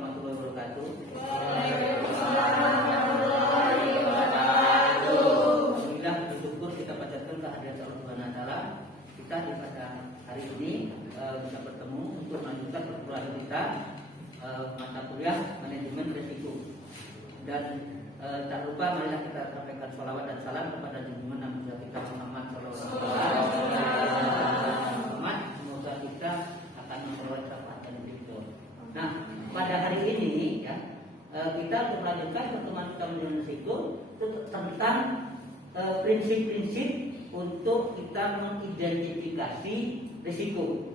warahmatullahi wabarakatuh. Alhamdulillah, bersyukur kita panjatkan kehadiran Allah Subhanahu wa taala. Kita di pada hari ini bisa bertemu untuk melanjutkan perkuliahan kita mata kuliah manajemen risiko. Dan tak lupa marilah kita sampaikan sholawat dan salam kepada junjungan Nabi kita Muhammad sallallahu alaihi wasallam. Semoga kita akan memperoleh syafaat dan ridho. Nah, pada hari ini ya kita untuk melanjutkan pertemuan kita manajemen risiko tentang prinsip-prinsip untuk kita mengidentifikasi risiko.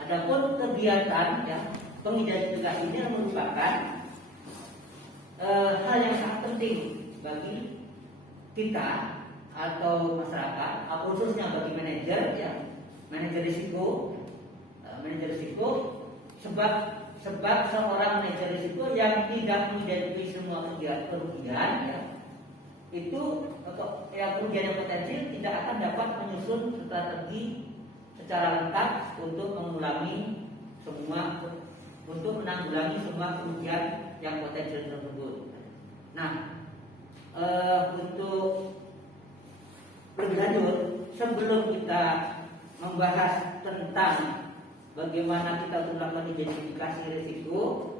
Adapun kegiatan ya pengidentifikasi ini merupakan hal yang sangat penting bagi kita atau masyarakat, khususnya bagi manajer ya, manajer risiko, sebab seorang manajer risiko yang tidak mengidentifikasi semua kerugian ya, itu atau ya kerugian yang potensial tidak akan dapat menyusun strategi secara lengkap untuk menanggulangi semua kerugian yang potensial tersebut. Nah, untuk lebih lanjut, sebelum kita membahas tentang bagaimana kita melakukan identifikasi risiko,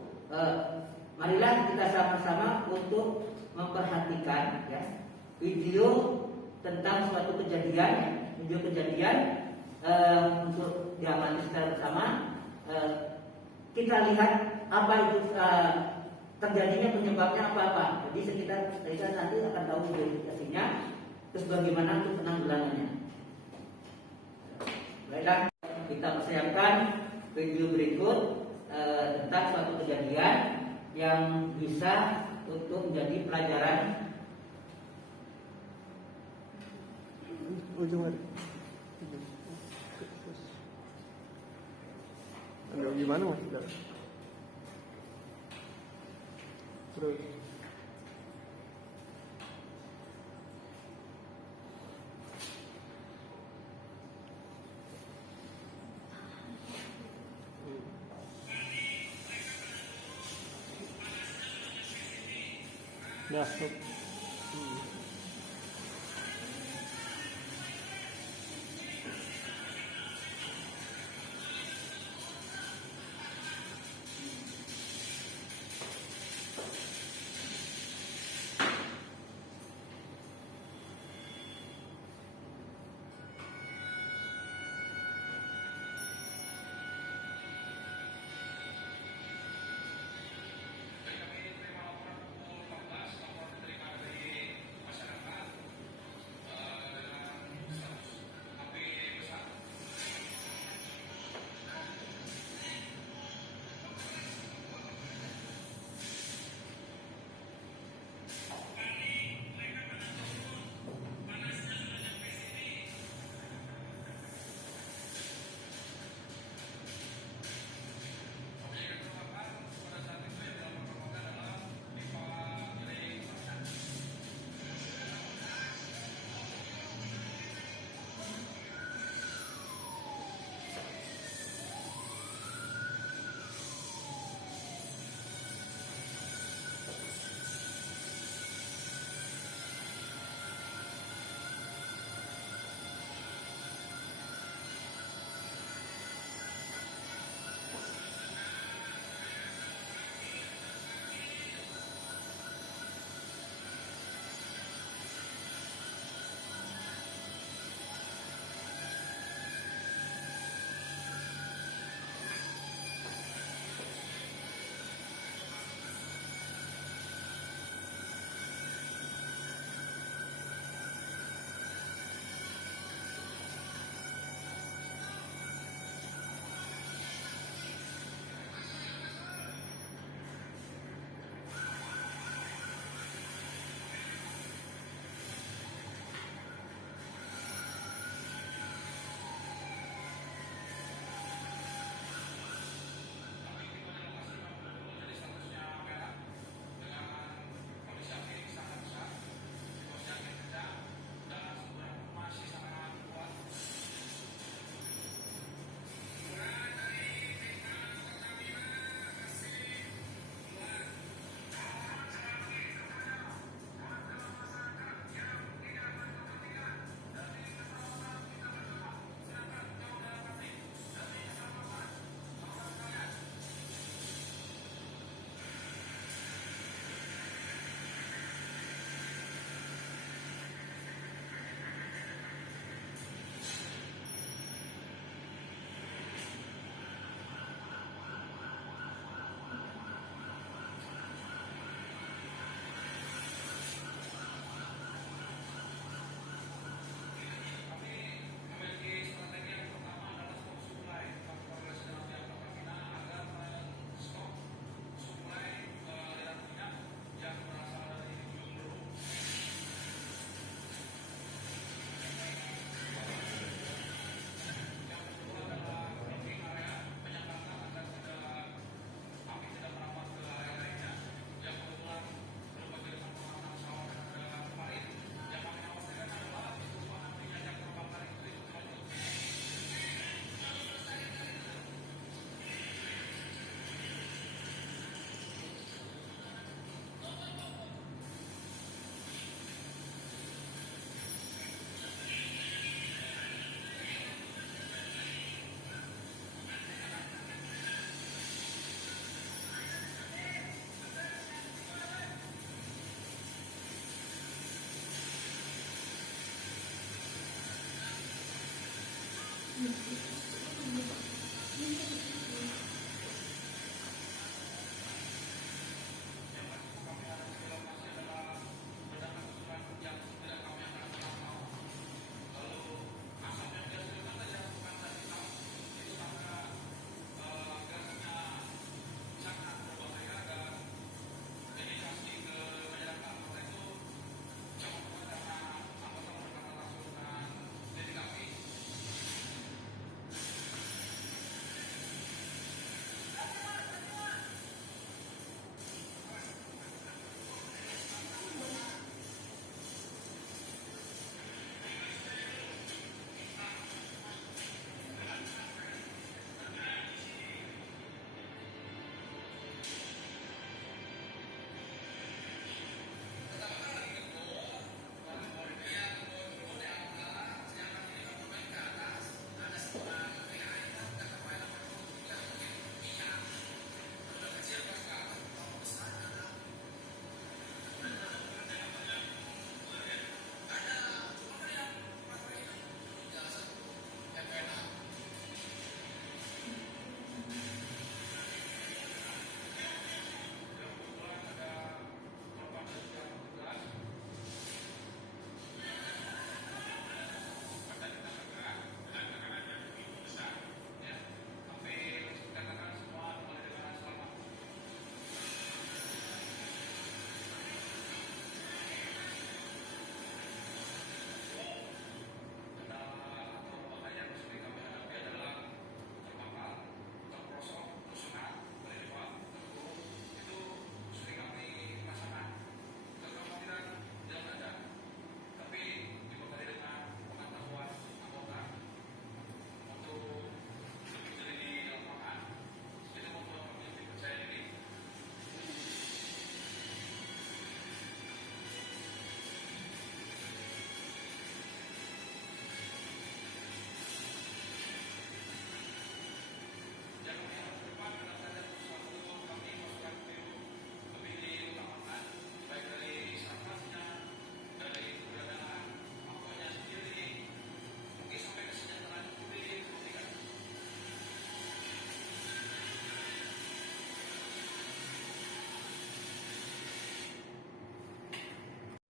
marilah kita sama-sama untuk memperhatikan ya, video tentang suatu kejadian, untuk diamati secara bersama. Kita lihat apa itu terjadinya penyebabnya apa. Jadi kita nanti akan tahu identifikasinya, terus bagaimana untuk penanggulangannya. Baiklah, kita persiapkan video berikut tentang suatu kejadian yang bisa untuk menjadi pelajaran. Enggak gimana mas? Terus ya, stop.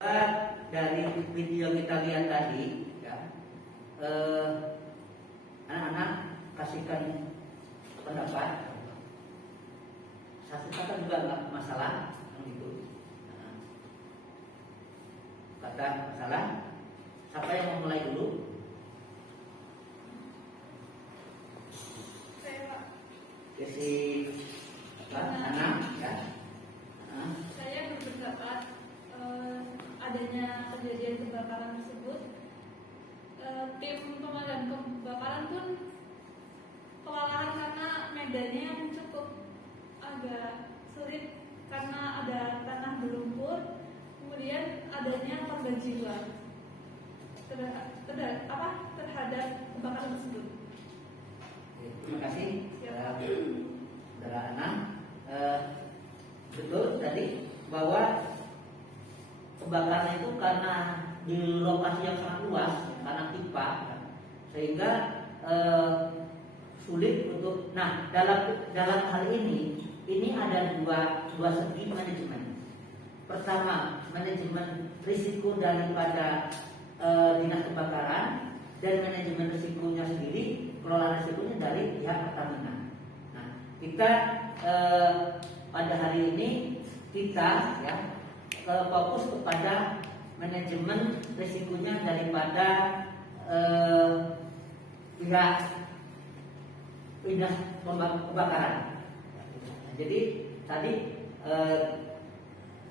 Dari video kita lihat tadi, ya, anak-anak kasihkan pendapat. Satu kata juga nggak masalah, gitu. Kata masalah. Siapa yang mau mulai dulu? Saya, Pak. Si anak, ya. Saya berpendapat adanya kejadian kebakaran tersebut, tim pemadam kebakaran pun kewalahan karena medannya yang cukup agak sulit karena ada tanah berlumpur, kemudian adanya korban jiwa terhadap kebakaran tersebut. Terima kasih, Siap. saudara Ana. Betul tadi bahwa kebakaran itu karena di lokasi yang sangat luas, karena pipa, sehingga sulit untuk. Nah, dalam hal ini ada dua segi manajemen. Pertama, manajemen risiko daripada dinas kebakaran, dan manajemen risikonya sendiri, kelola risikonya dari pihak Pertamina. Nah, kita pada hari ini kita, ya, fokus kepada manajemen risikonya daripada pihak dinas kebakaran. Jadi tadi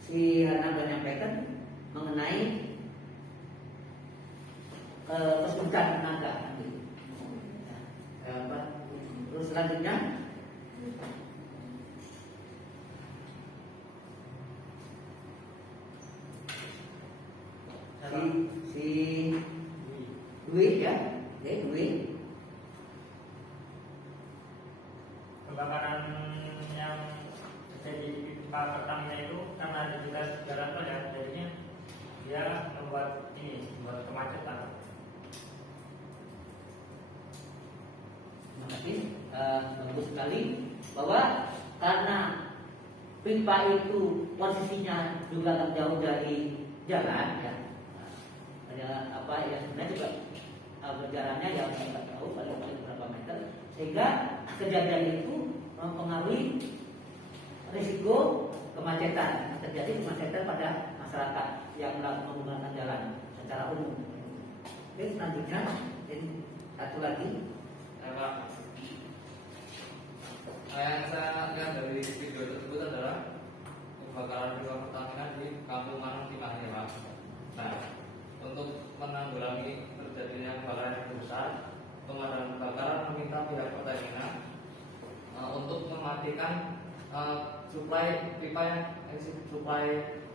si Hana menyampaikan mengenai kesulitan tenaga. Terus selanjutnya si Dwi, ya, Dwi. Kebakaran yang terjadi di pipa Pertamina itu karena aktivitas jalan tol, ya, jadinya dia membuat kemacetan. Terima kasih, bagus sekali bahwa karena pipa itu posisinya juga agak jauh dari jalan, ya. Ada apa ya, sebenarnya juga berjalannya yang agak jauh, paling beberapa meter, sehingga kejadian itu mempengaruhi risiko kemacetan, terjadi kemacetan pada masyarakat yang menggunakan jalan secara umum. Oke, selanjutnya ini satu lagi. Pak, yang saya lihat dari video tersebut adalah kebakaran pipa Pertamina di Kampung Manang Timah, ya, Pak. Nah, untuk menanggulangi terjadinya kebakaran yang besar, pemadam kebakaran meminta pihak Pertamina untuk mematikan suplai pipa suplai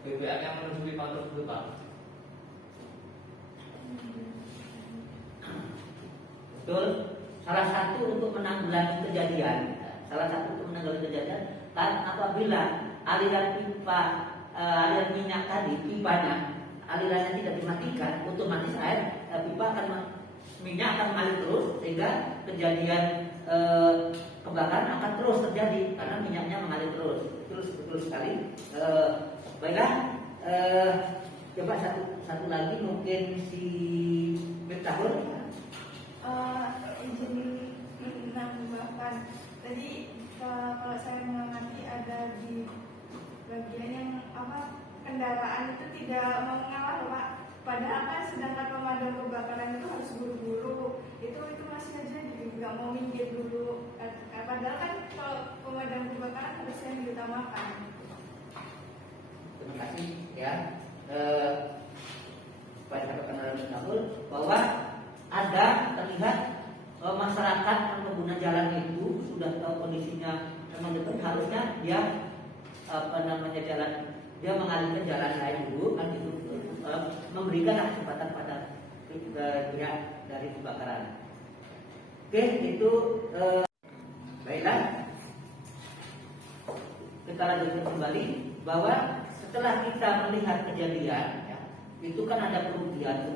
BBM yang menuju pipa tersebut, Pak. Betul. Salah satu untuk menanggulangi kejadian, kan apabila aliran pipa, aliran minyak tadi, pipanya, alirannya tidak dimatikan, otomatis pipa minyak akan mengalir terus, sehingga kejadian kebakaran akan terus terjadi karena minyaknya mengalir terus. Betul sekali. Baiklah, coba satu lagi mungkin si Miftahul. Izin menambahkan tadi, kalau saya mengamati ada di bagian yang kendaraan itu tidak mengalah, Pak. Padahal kan sedangkan pemadam kebakaran itu harus buru-buru, itu masih aja nggak mau minggir dulu. Padahal kan kalau pemadam kebakaran harusnya yang diutamakan. Terima kasih, ya. Pada perkenalan Miftahul bahwa ada terlihat masyarakat yang pengguna jalan itu sudah tahu kondisinya memang dekat, harusnya dia jalan, dia mengalihkan jalan lain dulu, kan itu memberikan kesempatan pada pihak dari kebakaran. Oke, itu baiklah, kita lanjutkan kembali bahwa setelah kita melihat kejadian, ya, itu kan ada kerugian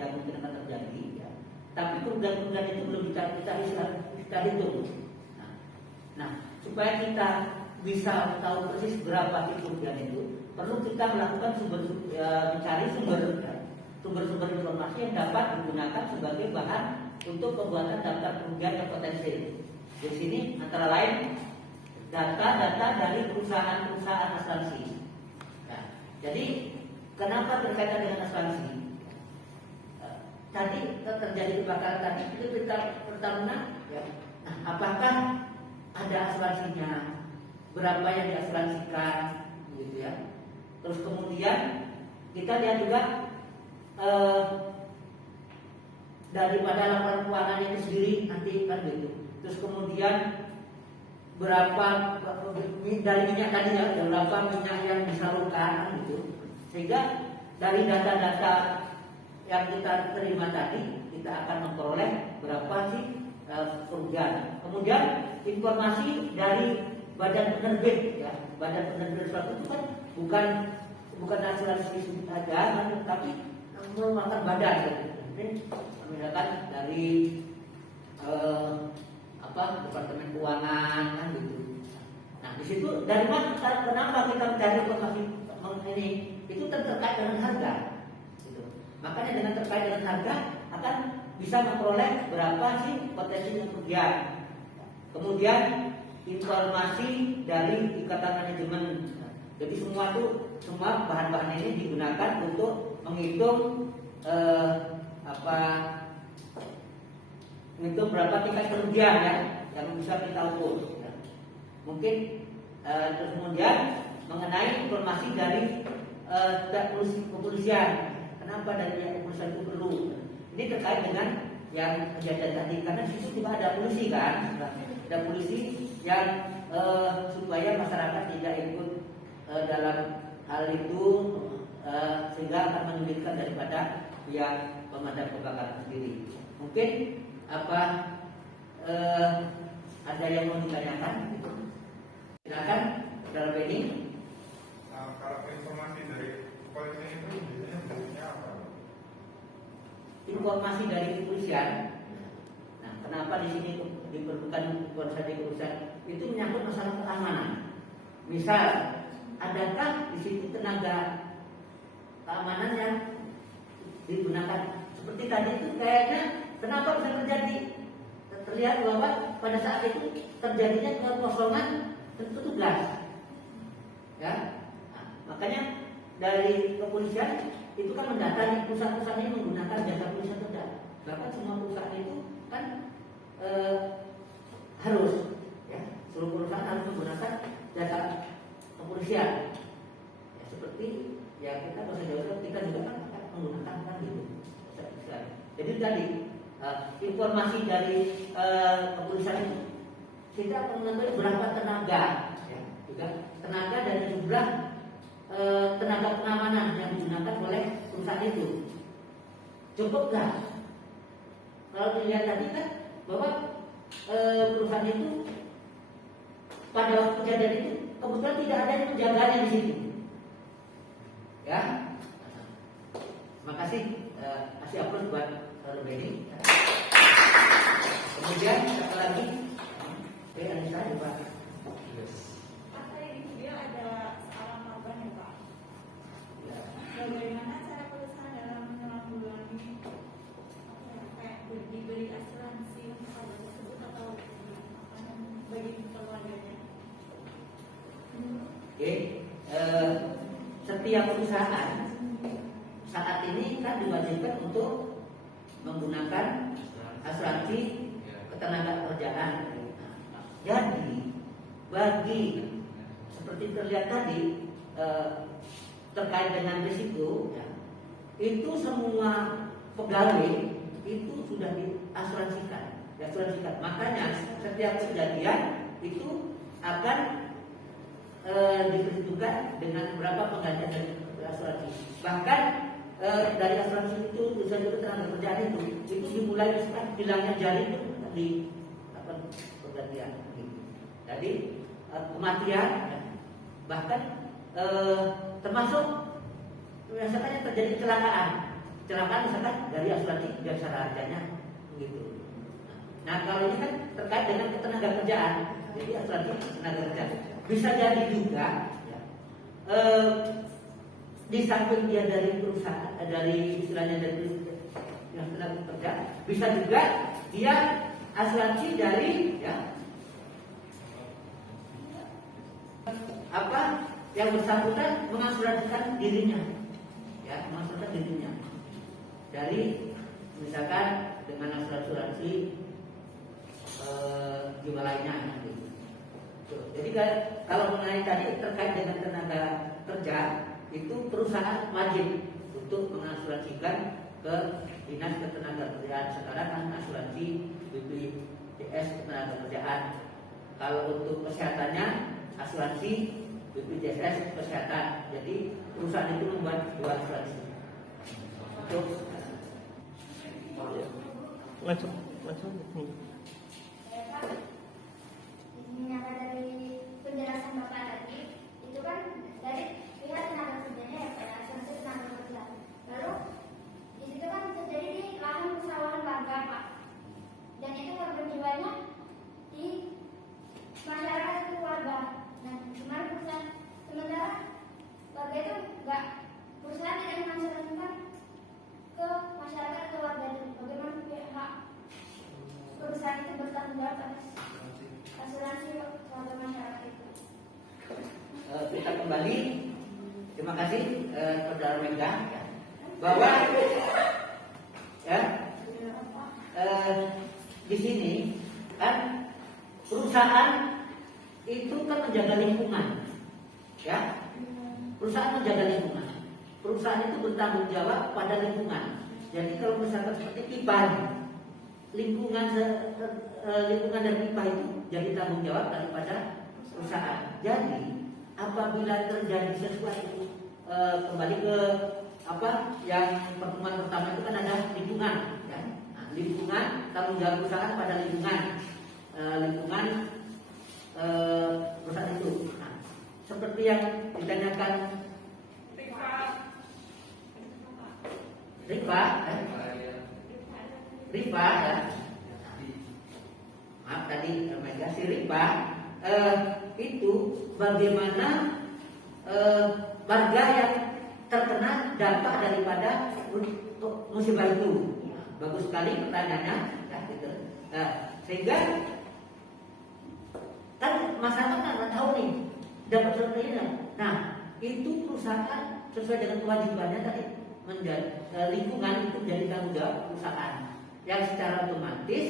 yang mungkin akan terjadi, ya. Tapi kerugian itu belum kita hitung. Nah, supaya kita bisa tahu persis berapa sih kerugian itu, perlu kita melakukan mencari sumber-sumber informasi yang dapat digunakan sebagai bahan untuk pembuatan daftar kerugian yang potensial. Di sini antara lain data-data dari perusahaan-perusahaan asuransi. Nah, jadi kenapa berkaitan dengan asuransi? Tadi terjadi kebakaran tadi itu pertamina, ya. Nah, apakah ada asuransinya? Berapa yang diasuransikan, gitu ya? Terus kemudian kita lihat juga daripada laporan keuangan itu sendiri nanti kan gitu. Terus kemudian berapa dari minyak tadi ya, berapa minyak yang disalurkan gitu. Sehingga dari data-data yang kita terima tadi kita akan memperoleh berapa sih kerugian. Kemudian informasi dari badan penerbit ya, badan penerbit suatu itu kan bukan asuransi saja, tapi merupakan badan ya. Misalkan dari Departemen Keuangan kan gitu. Nah di situ dari mana kenapa kita mencari informasi ini itu terkait dengan harga. Gitu. Makanya dengan terkait dengan harga akan bisa memperoleh berapa sih potensi kerugian. Kemudian informasi dari ikatan manajemen. Jadi semua bahan-bahan ini digunakan untuk menghitung menghitung berapa tingkat kerugian ya yang bisa kita ukur. Ya. Mungkin terus kemudian mengenai informasi dari kepolisian. Kenapa dari pihak kepolisian itu perlu? Ini terkait dengan yang kejadian tadi karena di situ juga ada polisi kan, ada polisi yang supaya masyarakat tidak ikut dalam hal itu sehingga akan menyulitkan daripada pihak pemadam kebakaran sendiri. Mungkin ada yang mau ditanyakan? Silakan, Saudara Benny. Kalau informasi dari polisi itu biasanya bentuknya apa? Informasi dari kepolisian. Nah, kenapa di sini diperlukan informasi dari kepolisian? Itu menyangkut masalah keamanan. Misal, adakah di situ tenaga keamanan yang digunakan? Seperti tadi itu kayaknya kenapa bisa terjadi? Terlihat bahwa pada saat itu terjadinya kekosongan petugas. Ya, nah, makanya dari kepolisian itu kan mendata perusahaan-perusahaan ini menggunakan jasa polisi atau tidak. Bahkan semua perusahaan itu kan harus, ya, seluruh perusahaan harus menggunakan jasa kepolisian. Ya, seperti ya kita kita juga kan akan menggunakan kan gitu. Jadi tadi informasi dari kepolisian itu kita akan mengetahui berapa tenaga, ya, juga tenaga dan jumlah tenaga pengamanan yang digunakan oleh perusahaan itu. Cukup nggak? Kalau dilihat tadi kan bahwa perusahaan itu pada waktu kejadian itu kebetulan tidak ada yang menjaganya di situ. Ya, terima kasih. Kasih aplaus buat Saudara Benny. Kemudian satu lagi, Anissa juga. Pak, ini dia ada salah korban ya Pak. Ya. Bagaimana cara perusahaan dalam menanggulangi kayak diberi asuransi untuk hal tersebut atau bagi keluarganya? Oke, setiap perusahaan saat ini kan diwajibkan untuk menggunakan asuransi ketenagakerjaan. Jadi bagi seperti terlihat tadi terkait dengan risiko, ya, itu semua pegawai itu sudah diasuransikan. Makanya setiap kejadian itu akan diperhitungkan dengan berapa penggantian dari asuransi. Bahkan dari asuransi itu tujuan ketenagakerjaan itu dimulai misalkan hilangnya jari itu di pergantian. Jadi kematian, bahkan termasuk misalkan yang terjadi kecelakaan misalkan dari asuransi jasara harganya begitu. Nah kalau ini kan terkait dengan ketenagakerjaan, jadi asuransi ketenagakerjaan. bisa jadi juga ya, di samping dia dari perusahaan, dari istilahnya dari yang tenaga kerja, bisa juga dia asuransi dari ya apa yang bersangkutan mengasuransikan dirinya, ya mengasuransikan dirinya dari misalkan dengan asuransi jiwa lainnya. Gitu. Jadi kalau mengenai tadi terkait dengan tenaga kerja, itu perusahaan wajib untuk mengasuransikan ke dinas ketenagakerjaan. Sekarang kan asuransi BPJS ketenagakerjaan. Kalau untuk kesehatannya asuransi BPJS kesehatan. Jadi perusahaan itu membuat dua asuransi. Untuk langsung. Menyapa dari penjelasan Bapak tadi, itu kan dari pihak tenaga kerjanya ya Pak, asuransi tenaga kerja. Lalu di situ kan terjadi di lahan persawahan warga Pak, dan itu korban jiwanya di masyarakat itu warga. Nah, cuman perusahaan sementara warga itu enggak, perusahaan tidak mengasuransikan ke masyarakat atau warga itu. Bagaimana pihak perusahaan itu bertanggung jawab atas asuransi warga masyarakat itu? Kita kembali, terima kasih Saudara Mega, bahwa ya di sini kan perusahaan itu kan menjaga lingkungan, ya perusahaan menjaga lingkungan, perusahaan itu bertanggung jawab pada lingkungan. Jadi kalau misalkan seperti pipa, lingkungan dan pipa itu jadi tanggung jawab daripada perusahaan. Jadi apabila terjadi sesuatu, kembali ke apa yang pertemuan pertama itu kan ada lingkungan, ya. Nah, lingkungan, tanggung jawab perusahaan pada lingkungan, perusahaan itu. Nah, seperti yang ditanyakan Rifa, ya. Maaf tadi Mega si Rifa, itu bagaimana warga yang terkena dampak daripada musibah itu. Bagus sekali pertanyaannya, ya, gitu. Sehingga kan masyarakat nggak tahu nih dapat seperti ini. Nah, itu perusahaan sesuai dengan kewajibannya tadi menjaga lingkungan itu menjadi tanggung jawab perusahaan. Yang secara otomatis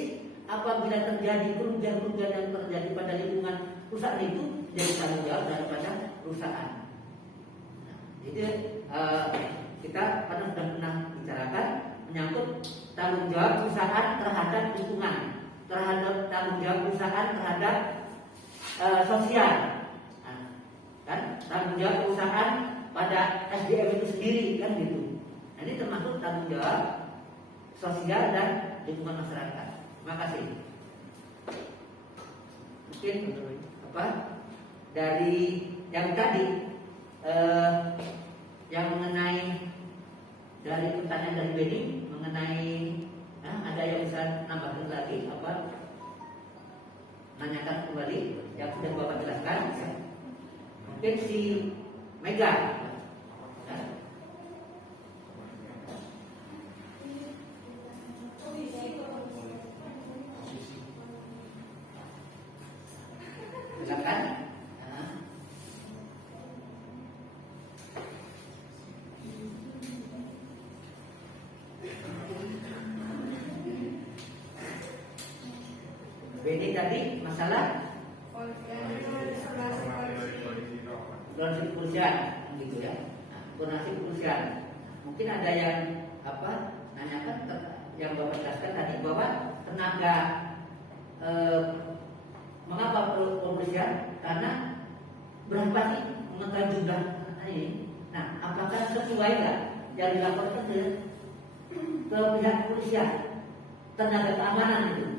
apabila terjadi kerugian-kerugian yang terjadi pada lingkungan perusahaan itu jadi tanggung jawab daripada perusahaan. Nah, jadi kita pernah bicarakan menyangkut tanggung jawab perusahaan terhadap lingkungan, terhadap tanggung jawab perusahaan terhadap sosial, nah, kan tanggung jawab perusahaan pada SDM itu sendiri kan gitu. Nah, ini termasuk tanggung jawab sosial dan lingkungan masyarakat. Terima kasih. Mungkin apa dari yang tadi yang mengenai dari pertanyaan dari Benny mengenai ada yang bisa nambahkan lagi apa nanyakan kembali yang sudah Bapak jelaskan, ya. Mungkin si Mega, ya. Silakan. Ini tadi masalah koordinasi kepolisian, gitu ya. Nah, koordinasi kepolisian. Mungkin ada yang apa nanyakan yang Bapak jelaskan tadi bahwa tenaga mengapa perlu kepolisian? Karena berapa sih mengetahui jumlah ini? Nah, apakah sesuai nggak yang dilaporkan ke pihak kepolisian, tenaga keamanan itu?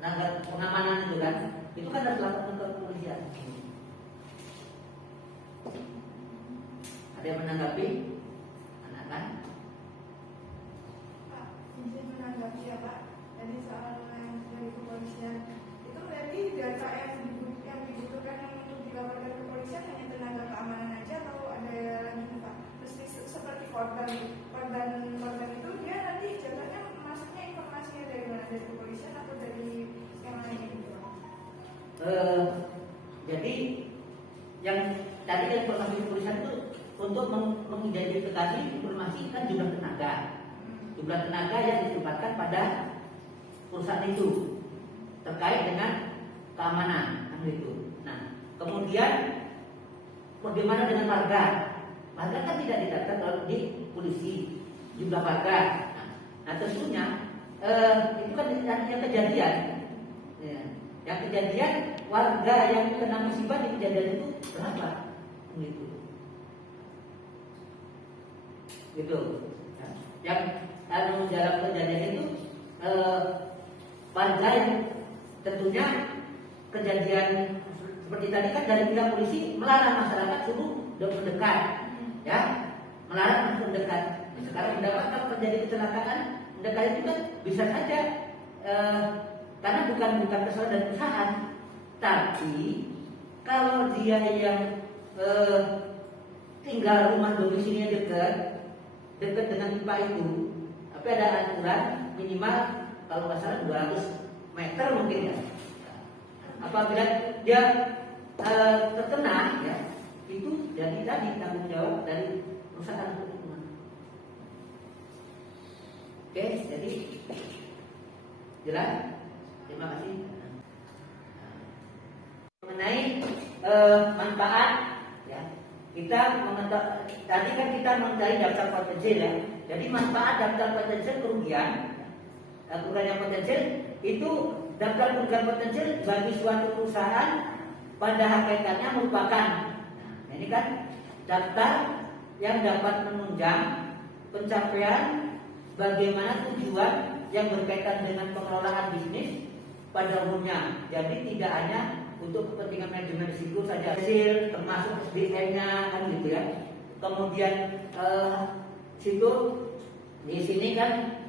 Tenaga pengamanan itu kan, itu kan harus dilaporkan ke kepolisian. Ada yang menanggapi? Anak-anak? Pak, izin menanggapi ya Pak. Tadi soal yang dari kepolisian itu berarti data yang dibutuhkan untuk yang tadi informasi kepolisian itu untuk mengidentifikasi informasi kan jumlah tenaga yang ditempatkan pada perusahaan itu terkait dengan keamanan kan gitu. Nah, kemudian bagaimana dengan warga? Warga kan tidak didaftar kalau di polisi jumlah warga. Nah tentunya itu kan yang kejadian. Ya. Yang kejadian warga yang kena musibah di kejadian itu berapa? Gitu. Gitu. Nah, yang dalam kejadian itu warga yang tentunya kejadian seperti tadi kan dari pihak polisi melarang masyarakat suruh mendekat, ya, melarang mendekat. Sekarang mendapat kalau terjadi kecelakaan mendekat itu kan bisa saja karena bukan kesalahan dari perusahaan, tapi kalau dia yang tinggal rumah domisilinya dekat dengan pipa itu, tapi ada aturan minimal kalau nggak salah 200 meter mungkin ya. Apabila dia terkena, ya, itu jadi tadi tanggung jawab dari perusahaan lingkungan. Oke, jadi jelas. Terima kasih. Mengenai manfaat, ya, kita tadi kan kita mencari daftar potensial, ya. Jadi manfaat daftar potensial kerugian yang potensial itu daftar kerugian potensial bagi suatu perusahaan pada hakikatnya merupakan, nah, ini kan daftar yang dapat menunjang pencapaian bagaimana tujuan yang berkaitan dengan pengelolaan bisnis pada umumnya. Jadi tidak hanya untuk kepentingan manajemen risiko saja, hasil termasuk SDM-nya kan gitu ya. Kemudian situ di sini kan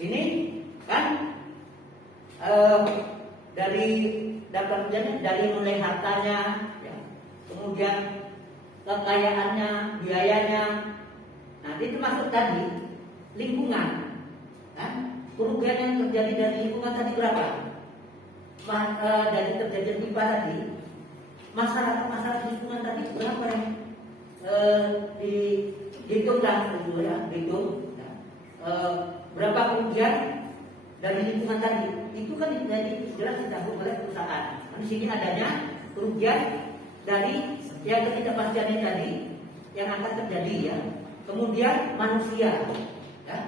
Sini kan dari daftar penjaminan dari mulai hartanya, ya, kemudian kekayaannya, biayanya. Nah, itu masuk tadi lingkungan, kan? Kerugian yang terjadi dari lingkungan tadi berapa? Dari terjadi pipa tadi, masalah lingkungan tadi berapa yang dihitung lah, gitu ya, dihitung. Berapa kerugian dari lingkungan tadi itu kan jadi jelas ditanggung oleh perusahaan. Di sini adanya kerugian dari yang ketidakpastian tadi yang akan terjadi, ya. Kemudian manusia, ya.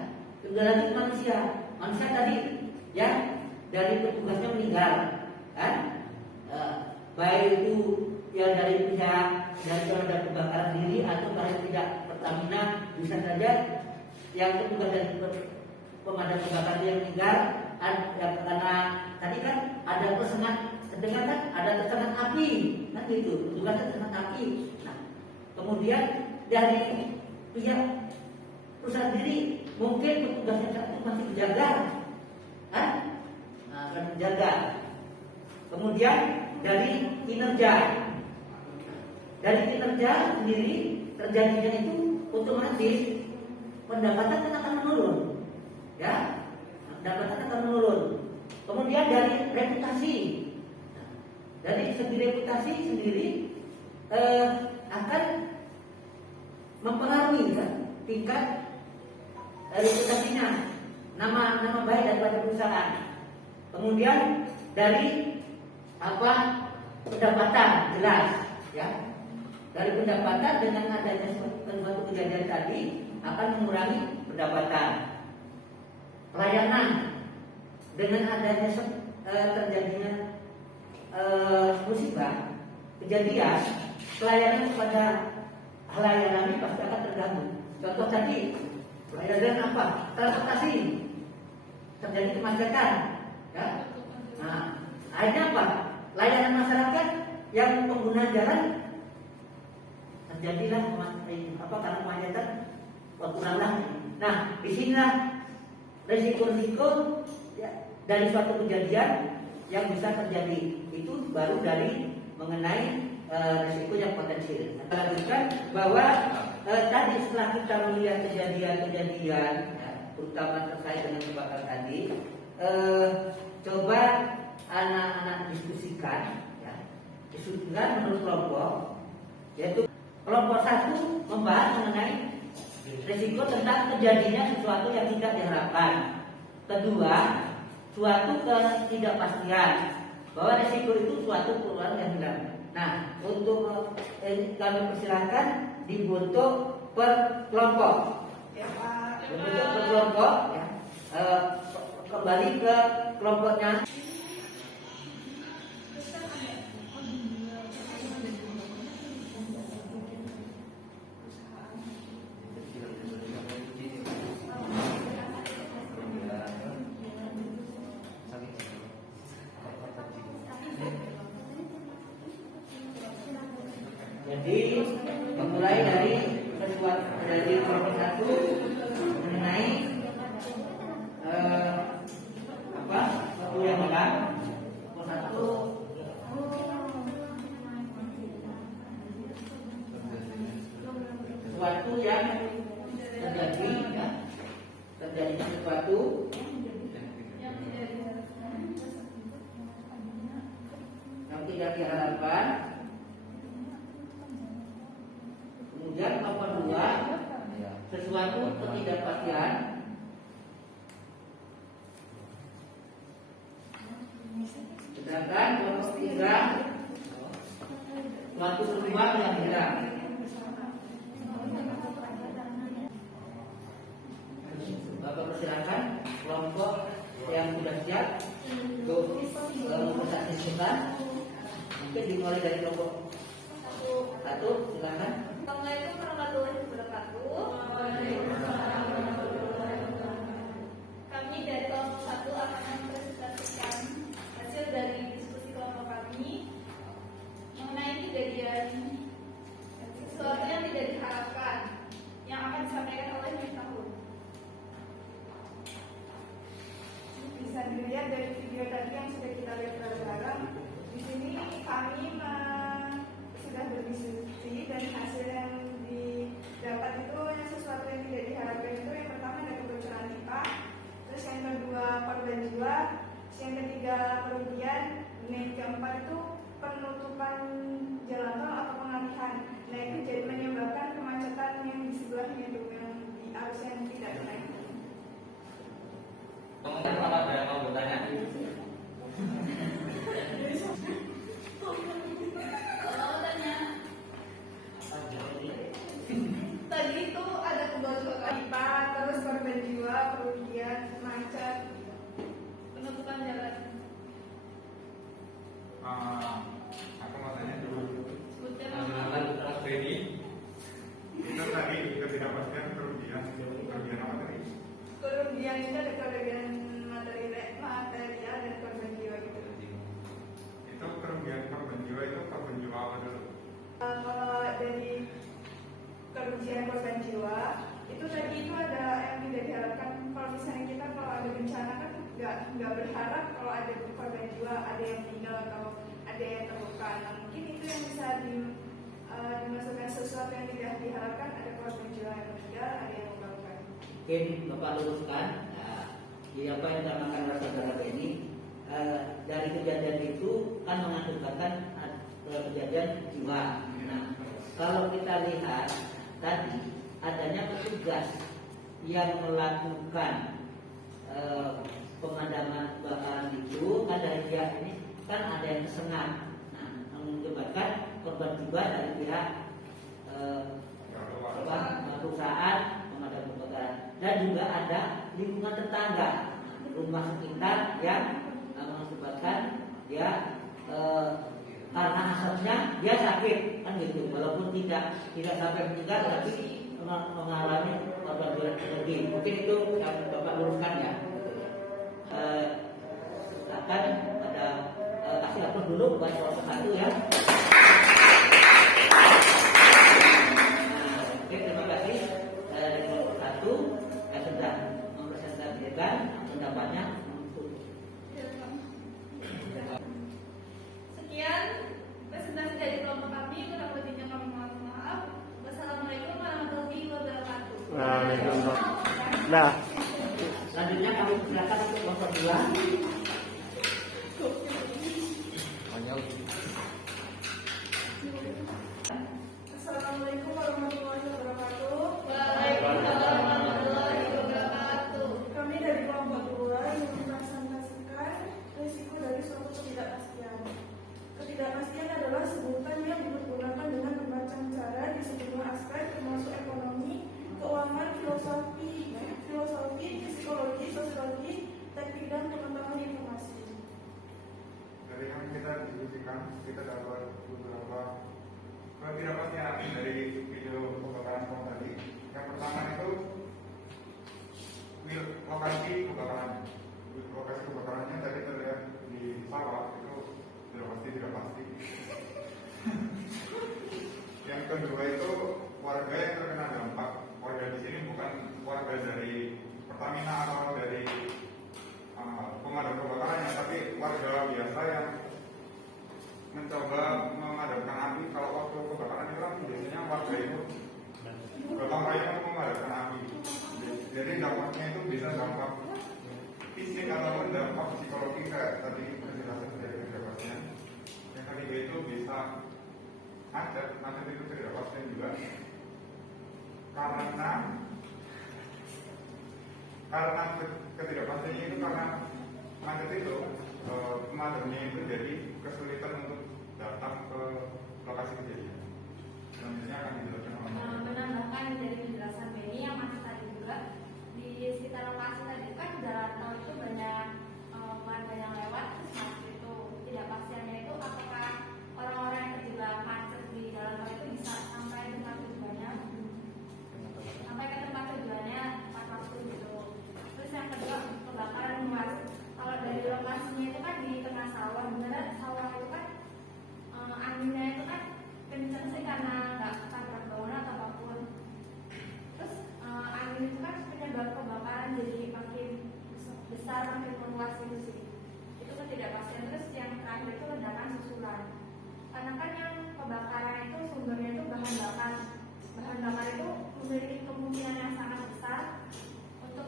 Juga lagi manusia tadi, ya, dari petugasnya meninggal, kan? Baik itu ya dari pihak dari terhadap kebakaran diri atau paling tidak Pertamina, bisa saja yang petugas dari pemadam kebakaran yang meninggal karena tadi kan ada tersengat api, kan gitu, petugasnya tersengat api. Nah, kemudian dari pihak perusahaan diri mungkin petugasnya saat itu masih berjaga, kan? Nah, akan berjaga. Kemudian dari kinerja sendiri terjadinya itu otomatis pendapatan akan menurun, ya, pendapatan akan menurun. Kemudian dari reputasi, dari segi reputasi sendiri akan mempengaruhi, kan, tingkat reputasinya, nama baik daripada perusahaan. Kemudian dari pendapatan jelas, ya, dari pendapatan dengan adanya suatu kejadian tadi akan mengurangi pendapatan. Pelayanan dengan adanya terjadinya musibah, kejadian, pelayanan kepada halayak ini pasti akan terganggu. Contoh tadi, pelayanan apa? Transportasi, terjadi kemacetan, ya. Nah, akhirnya apa? Layanan masyarakat yang pengguna jalan terjadilah karena kemacetan kuranglah. Nah, disinilah risiko-risiko, ya, dari suatu kejadian yang bisa terjadi itu baru dari mengenai risiko yang potensial. Kita lanjutkan bahwa tadi tadi setelah kita melihat kejadian-kejadian, ya, terutama terkait dengan kebakaran tadi, coba anak-anak diskusikan, ya, diskusikan menurut kelompok, yaitu kelompok 1 membahas mengenai risiko tentang terjadinya sesuatu yang tidak diharapkan. Kedua, suatu ketidakpastian bahwa risiko itu suatu peluang yang hilang. Nah, untuk kami persilahkan dibentuk per kelompok. Ya Pak. Dibentuk per kelompok, ya. Kembali ke kelompoknya. Jadi memulai dari kelompok 1 mengenai satu yang hilang, kelompok 1 sesuatu yang terjadi, ya, terjadi sesuatu yang tidak diharapkan. Kemudian kelompok 2 sesuatu ketidakpastian. Sedangkan kelompok 3 suatu peluang yang hilang. Bapak persilakan kelompok yang sudah siap untuk mempresentasikan. Mungkin dimulai dari kelompok 1, silakan. Assalamualaikum warahmatullahi wabarakatuh. Kami dari kelompok 1 akan mempresentasikan hasil dari diskusi kelompok kami mengenai kejadian sesuatu yang tidak diharapkan yang akan disampaikan oleh Miftahul. Bisa dilihat dari video tadi yang sudah kita lihat bareng-bareng. Di sini kami sudah berdiskusi dan hasil yang didapat itu yang sesuatu yang tidak diharapkan itu yang pertama ada kebocoran pipa, terus yang kedua korban jiwa, yang ketiga kerugian, dan yang keempat itu penutupan jalan tol atau pengalihan. Nah itu jadi menyebabkan kemacetan yang di sebelahnya itu yang di arus yang tidak naik. Mungkin kalau ada yang mau bertanya. Tadi itu ada kebocoran pipa, terus korban jiwa, kerugian, macet, Penutupan jalan. Aku mau tanya dulu. Sebutkan Silakan Mas Benny. Itu tadi ketidakpastian kerugian apa tadi? kerugian itu ada kerugian material dan korban jiwa gitu. Itu kerugian korban jiwa itu korban jiwa apa dulu? Kalau dari kerugian korban jiwa itu tadi itu ada yang tidak diharapkan. Kalau misalnya kita kalau ada bencana kan nggak berharap kalau ada korban jiwa, ada yang meninggal atau ada yang terluka. Nah, mungkin itu yang bisa dimasukkan sesuatu yang tidak diharapkan, ada korban jiwa yang meninggal, ada yang luka. Mungkin Bapak luruskan, di apa yang ditamakan saudara ini, dari kejadian itu kan mengakibatkan kejadian jiwa. Nah, kalau kita lihat tadi adanya petugas yang melakukan pemadaman kebakaran itu kan dari pihak ini kan ada yang kesengat, nah mengakibatkan korban jiwa dari pihak perusahaan pemadam kebakaran dan juga ada lingkungan tetangga, rumah sekitar yang mengakibatkan dia karena asapnya dia sakit kan gitu, walaupun tidak sampai meninggal tapi mengalami korban jiwa. Mungkin itu yang Bapak luruskan ya. Akan ada kasih aplaus dulu buat kelompok 1 ya. Oke, terima kasih dari kelompok 1 yang sudah mempresentasikan pendapatnya. Sekian presentasi dari kelompok kami. Kurang lebihnya kami mohon maaf. Wassalamualaikum warahmatullahi wabarakatuh. Nah, Selanjutnya kami silakan untuk kelompok 2. Assalamualaikum warahmatullahi wabarakatuh. Waalaikumsalam warahmatullahi wabarakatuh. Kami dari kelompok 2 yang mempresentasikan risiko dari suatu ketidakpastian. Ketidakpastian adalah sebutan yang dipergunakan dengan bermacam cara di sejumlah aspek termasuk ekonomi, keuangan, filosofi, psikologi, sosiologi, teknik dan pengetahuan informasi. Dari yang kita diskusikan, kita dapat beberapa ketidakpastian dari video kebakaran bom tadi. Yang pertama itu lokasi kebakarannya. Lokasi kebakarannya tadi terlihat di sawah, itu tidak pasti. Yang kedua itu warga yang terkena dampak. Warga di sini bukan warga dari Pertamina atau dari pemadam kebakarannya, tapi warga biasa yang mencoba memadamkan api. Kalau waktu kebakaran itu kan biasanya warga itu gotong royong untuk memadamkan api. Jadi dampaknya itu bisa dampak fisik atau dampak psikologi kayak tadi penjelasan dari ketidakpastian. Yang ketiga itu bisa macet itu ketidakpastian juga. Karena ketidakpastiannya itu karena macet itu pemadamnya itu jadi kesulitan untuk datang ke lokasi kejadian. Selanjutnya akan dijelaskan oleh Menambahkan dari penjelasan Benny yang masih tadi juga, di sekitar lokasi tadi kan jalan tol itu banyak warga yang lewat, terus macet itu ketidakpastiannya itu apakah orang-orang yang terjebak macet di jalan tol itu bisa sampai ke tempat tujuannya tepat waktu gitu. Terus yang kedua kebakaran luas. Kalau dari lokasinya itu kan di tengah sawah, beneran sawah itu kan anginnya itu kan kenceng sih karena nggak tabrak bangunan atau apapun. Terus angin itu kan penyebab kebakaran jadi makin besar, makin meluas gitu sih. Itu ketidakpastian. Terus yang terakhir itu ledakan susulan. Karena kan yang kebakaran itu sumbernya itu bahan bakar. Bahan bakar itu memiliki kemungkinan yang sangat besar untuk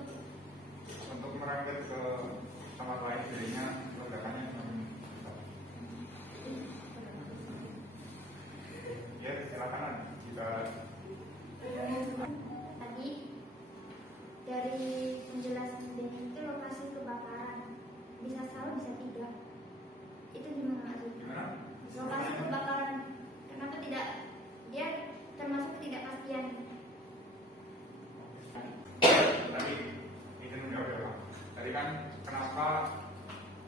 merembet ke tempat lain, jadinya ledakannya semakin besar. Ya, silakan kita. tadi dari penjelasan Benny itu lokasi kebakaran bisa salah bisa tidak. Itu gimana Mas? Gimana? Lokasi kebakaran kenapa tidak dia termasuk ketidakpastian? Tadi izin menjawab ya Pak. Tadi kan kenapa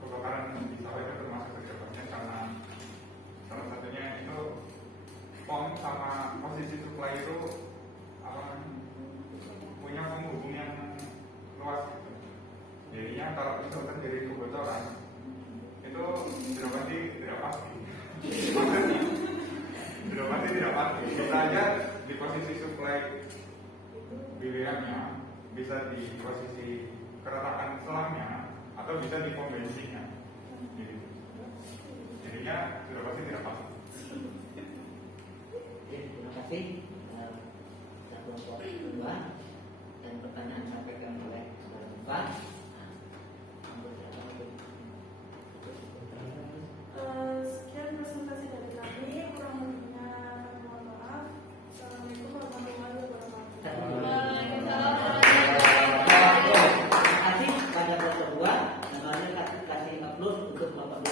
kebakaran di sawah itu termasuk ketidakpastian, karena salah satunya itu pom sama posisi supply itu punya penghubung yang luas gitu. Jadinya kalau itu terjadi kebocoran itu tidak pasti tidak pasti. Maksudnya tidak pasti tidak pasti. Bisa aja di posisi supply BBM-nya, bisa di posisi keretakan selangnya, atau bisa di pom bensinnya. Jadinya tidak pasti tidak pasti. Oke, terima kasih. Kita kelompok 2 dan pertanyaan sampaikan oleh saudara Bukan. Sekian presentasi dari kami. Kurang lebihnya kami mohon maaf. Assalamualaikum warahmatullahi wabarakatuh. Terima kasih pada kelompok 2 dan mari kasih 50 untuk kelompok 2.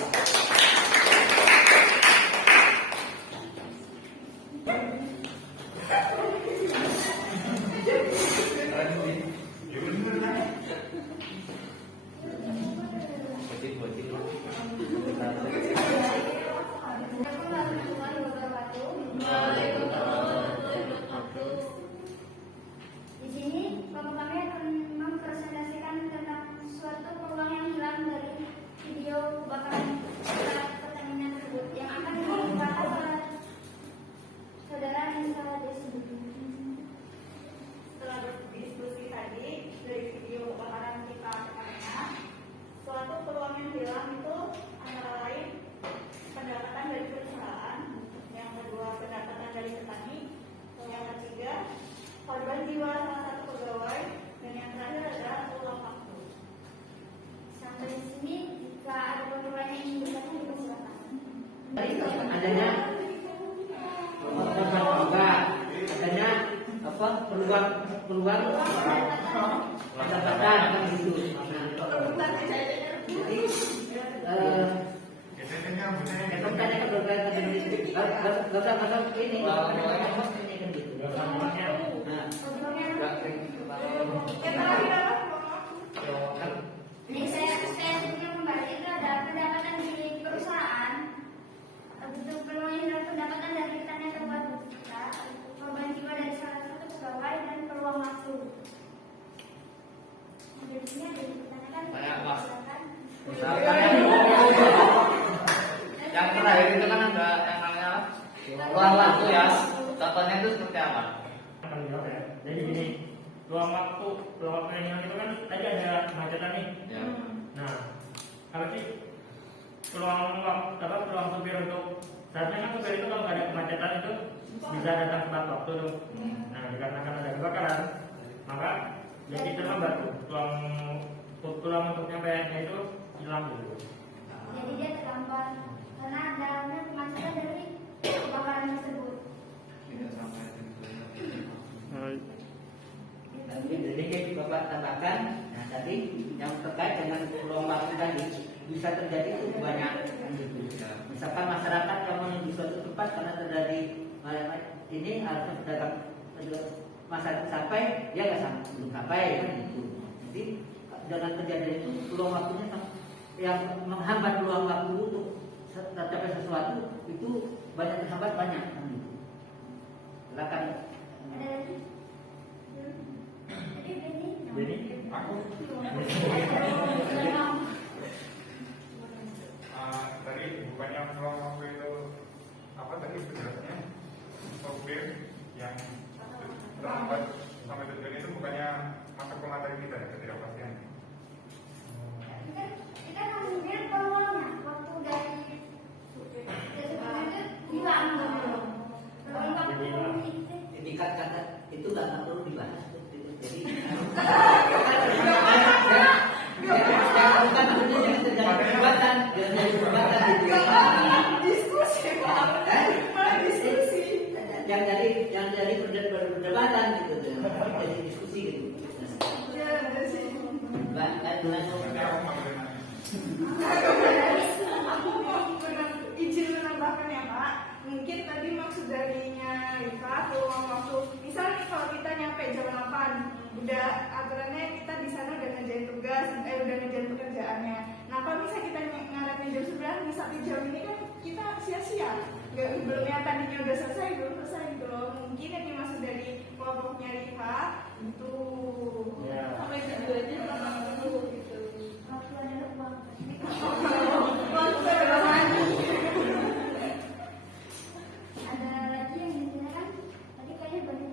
peluang pendapatan kan gitu. Nah, jadi STT-nya benar. pertanyaan ke berbagai ini kan gitu. Nah, Jadi saya punya kembali itu ada pendapatan di perusahaan. Begitu peluang dari pendapatan dari petani atau batu kita, korban jiwa dari salah satu pegawai dan peluang waktu. Jadi sini ada dipertanyakan. Banyak, Mas. Misalkan Yang terakhir itu kan ada yang namanya ruang waktu ya. Contohnya itu seperti apa? Akan jawab ya. Jadi gini, ruang waktu yang hilang itu kan tadi ada kemacetan nih. Ya. Nah, kalau sih peluang supir untuk seharusnya kan supir itu kalau nggak ada kemacetan itu bisa datang tepat waktu tuh. Nah, dikarenakan ada kebakaran, maka jadi terlambat tuh. Peluang untuk nyampainya itu hilang gitu. jadi dia terlambat karena adanya kemacetan dari kebakaran tersebut. Tidak sampai. Jadi Bapak tambahkan, nah tadi yang terkait dengan peluang waktu tadi bisa terjadi itu banyak kan gitu. Misalkan masyarakat yang menuju suatu tempat karena terjadi ini harusnya datang masa sampai dia nggak belum sampai kan gitu. Jadi dengan kejadian itu peluang waktunya yang menghambat peluang waktu untuk tercapai sesuatu itu banyak terhambat banyak kan gitu. Silakan. Ada lagi? Jadi Aku tadi bukannya peluang waktu itu apa tadi sebenarnya sopir yang terlambat sampai tujuan itu bukannya masuk ke materi kita ya ketidakpastian. Kita mengambil peluangnya waktu dari itu hilang peluang waktu Jadi kata itu nggak perlu dibahas. Jadi bukan yang terjadi perdebatan, Diskusi Pak. Malah diskusi. yang jadi perdebatan gitu, jadi diskusi gitu. Ya, ada sih. Mbak, Berarti aku mau nanya. Aku mau izin menambahkan ya Pak. Mungkin tadi maksud darinya Rifa peluang waktu. Misalnya kalau kita nyampe jam 8, udah aturannya kita di sana udah ngerjain tugas, udah ngerjain pekerjaannya. Nah kalau misalnya kita ngarepin jam 9, misalnya jam ini kan kita sia-sia. Belum yang tadinya udah selesai, belum selesai gitu loh. Mungkin yang dimaksud dari kelompoknya Rifa itu Ya. sampai tujuannya dulu gitu. waktu adalah uang. Waktu adalah money. Ada lagi yang ditanyakan? Tadi kayaknya banyak.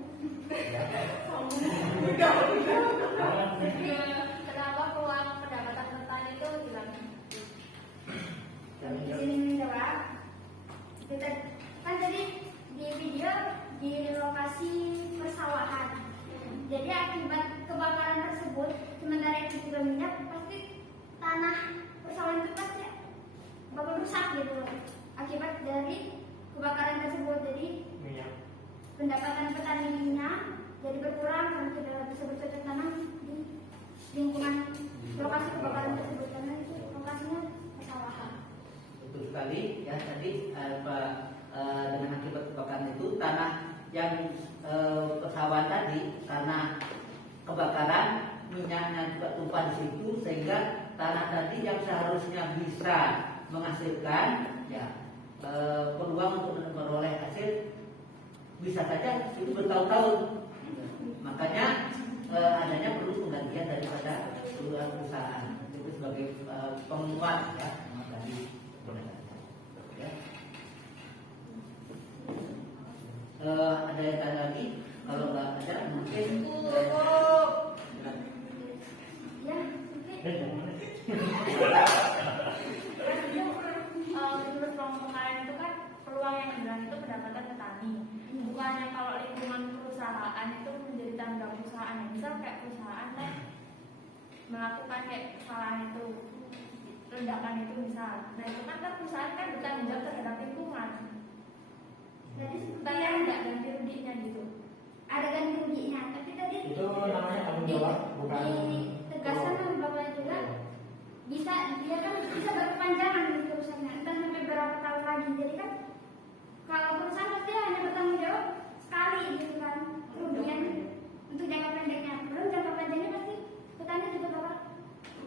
Kenapa peluang pendapatan petani itu hilang? Di sini jawab. Kita kan tadi di video di lokasi persawahan. Jadi akibat kebakaran tersebut, sementara itu juga minyak, pasti tanah persawahan itu pasti bakal rusak gitu loh. Akibat dari kebakaran tersebut, jadi minyak. pendapatan petaninya jadi berkurang karena tidak bisa bercocok tanam di lingkungan lokasi kebakaran tersebut karena itu lokasinya persawahan. Betul sekali ya tadi dengan akibat kebakaran itu tanah yang persawahan tadi tanah kebakaran minyaknya juga tumpah di situ sehingga tanah tadi yang seharusnya bisa menghasilkan ya peluang untuk memperoleh hasil bisa saja itu bertahun-tahun. Makanya adanya perlu penggantian daripada perusahaan itu sebagai penguat ya dari ya. Ada yang tanya lagi? Kalau nggak ada mungkin Ya, Menurut kelompok kalian itu kan peluang yang hilang itu pendapatan petani. Bukannya kalau lingkungan perusahaan itu menjadi tanggung jawab perusahaan. Misal kayak perusahaan kan melakukan kayak kesalahan itu, ledakan itu misal. Nah itu kan perusahaan kan bertanggung jawab terhadap lingkungan. jadi Tanya enggak ganti ruginya gitu. ada ganti ruginya, tapi tadi Itu namanya tanggung jawab, bukan ditegaskan sama Bapak juga bisa dia kan bisa berkepanjangan di perusahaannya entah sampai berapa tahun lagi. Jadi kan kalau perusahaan pasti hanya bertanggung jawab sekali gitu kan, kerugian untuk jangka pendeknya, belum jangka panjangnya pasti petani juga bakal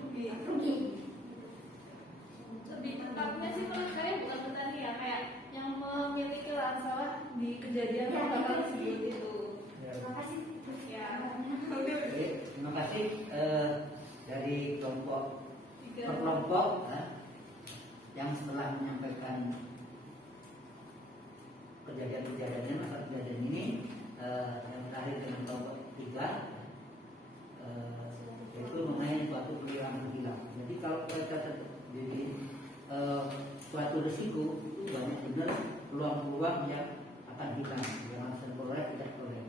rugi. Lebih tepatnya sih menurut saya bukan petani ya, kayak yang memiliki lahan sawah di kejadian Ya, kebakaran itu. sebelum itu. Terima kasih. Ya. Oke, terima kasih dari kelompok Tiga. per kelompok yang setelah menyampaikan kejadian-kejadiannya, masa kejadian ini yang terakhir dengan kelompok 3 yaitu mengenai suatu perilaku hilang. Jadi kalau kita jadi suatu risiko itu banyak benar peluang-peluang yang akan hilang, yang harus diperoleh tidak boleh.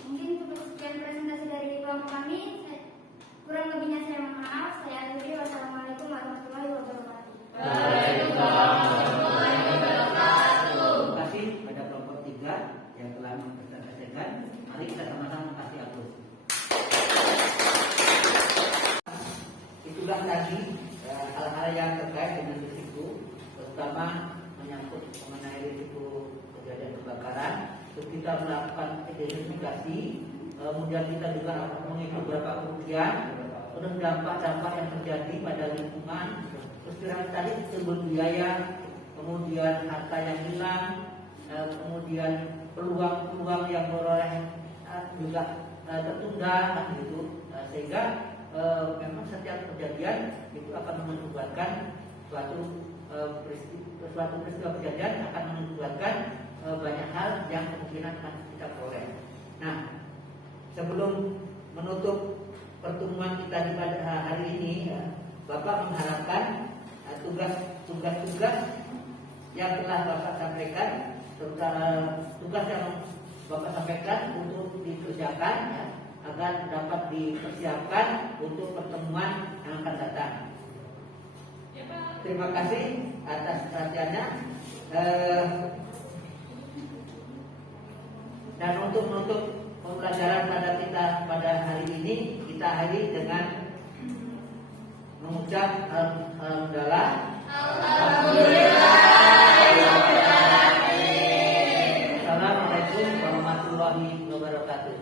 Mungkin cukup sekian presentasi dari kelompok kami. Kurang lebihnya saya mohon maaf. Saya akhiri. Wassalamualaikum warahmatullahi wabarakatuh. Terima kasih pada kelompok 3 yang telah mempresentasikan. Mari kita sama-sama kasih aplaus. Itulah tadi hal-hal yang terkait dengan risiko, terutama menyangkut mengenai risiko kejadian kebakaran. Terus kita melakukan identifikasi, kemudian kita juga menghitung berapa kerugian, terus dampak-dampak yang terjadi pada lingkungan. Terus tadi disebut biaya, kemudian harta yang hilang, kemudian peluang-peluang yang beroleh juga tertunda, gitu. Sehingga memang setiap kejadian itu akan mengakibatkan suatu peristiwa kejadian akan mengakibatkan banyak hal yang kemungkinan akan kita peroleh. Nah, sebelum menutup pertemuan kita di pada hari ini, Bapak mengharapkan tugas-tugas yang telah Bapak sampaikan, terutama tugas yang Bapak sampaikan untuk dikerjakan, agar dapat dipersiapkan untuk pertemuan yang akan datang. Ya, Pak. Terima kasih atas perhatiannya. Dan untuk menutup pembelajaran pada kita pada hari ini, kita akhiri dengan mengucap alhamdulillah. Assalamualaikum warahmatullahi wabarakatuh.